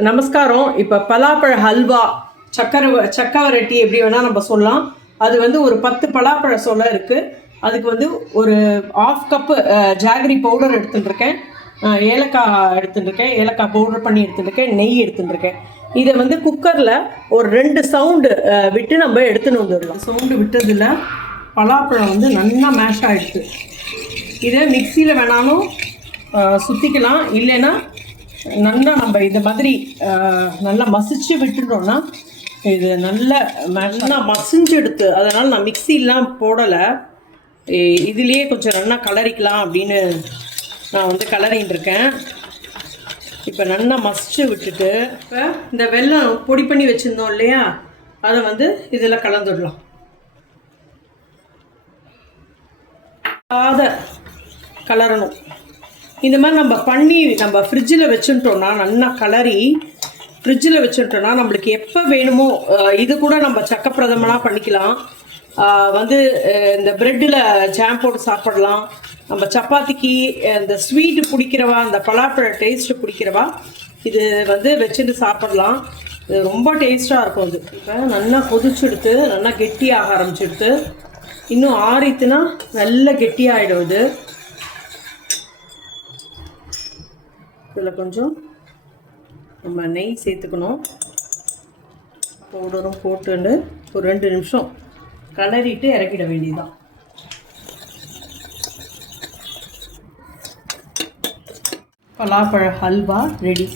நமஸ்காரம். இப்போ பலாப்பழ ஹல்வா சக்கரை வ- சக்கவரட்டி எப்படி வேணால் நம்ம சொல்லலாம். அது வந்து ஒரு பத்து பலாப்பழ சொல்ல இருக்குது அதுக்கு வந்து ஒரு ஆஃப் கப்பு ஜாகரி பவுடர் எடுத்துட்டுருக்கேன். ஏலக்காய் எடுத்துட்டுருக்கேன். ஏலக்காய் பவுடர் பண்ணி எடுத்துட்டுருக்கேன். நெய் எடுத்துட்டுருக்கேன். இதை வந்து குக்கரில் ஒரு ரெண்டு சவுண்டு விட்டு நம்ம எடுத்துன்னு வந்துடலாம். சவுண்டு விட்டதில் பலாப்பழம் வந்து நல்லா மேஷ் ஆகிடுது இதை மிக்சியில் வேணாலும் சுற்றிக்கலாம் இல்லைன்னா நல்லா நம்ம இந்த மாதிரி நல்லா மசிச்சு விட்டுட்டோம்னா இது நல்ல நல்லா மசிஞ்சு எடுத்து அதனால் நான் மிக்சிலாம் போடலை. இதுலேயே கொஞ்சம் நல்லா கலரிக்கலாம் அப்படின்னு நான் வந்து கலரின்னு இருக்கேன். இப்போ நல்லா மசிச்சு விட்டுட்டு இப்போ இந்த வெல்லம் பொடி பண்ணி வச்சுருந்தோம் இல்லையா? அதை வந்து இதில் கலந்துடலாம். ஆத கலரணும். இந்த மாதிரி நம்ம பண்ணி நம்ம ஃப்ரிட்ஜில் வச்சுட்டோம்னா நல்லா கலரி ஃப்ரிட்ஜில் வச்சுட்டோம்னா நம்மளுக்கு எப்போ வேணுமோ இது கூட நம்ம சக்கப்பிரதமெல்லாம் பண்ணிக்கலாம். வந்து இந்த ப்ரெட்டில் ஜாம் போட்டு சாப்பிடலாம். நம்ம சப்பாத்திக்கு இந்த ஸ்வீட்டு பிடிக்கிறவா இந்த பலாப்பழ டேஸ்ட்டு பிடிக்கிறவா இது வந்து வச்சுட்டு சாப்பிடலாம். இது ரொம்ப டேஸ்ட்டாக இருக்கும் இது. இப்போ நல்லா கொதிச்செடுத்து நல்லா கெட்டியாக ஆரம்பிச்சுடுத்து இன்னும் ஆறித்துனா நல்ல கெட்டியாகிடும் இது. இதில் கொஞ்சம் நம்ம நெய் சேர்த்துக்கணும். பவுடரும் போட்டுண்டு ஒரு ரெண்டு நிமிஷம் கலரிட்டு இறக்கிட வேண்டியதுதான். பலாப்பழ ஹல்வா ரெடி.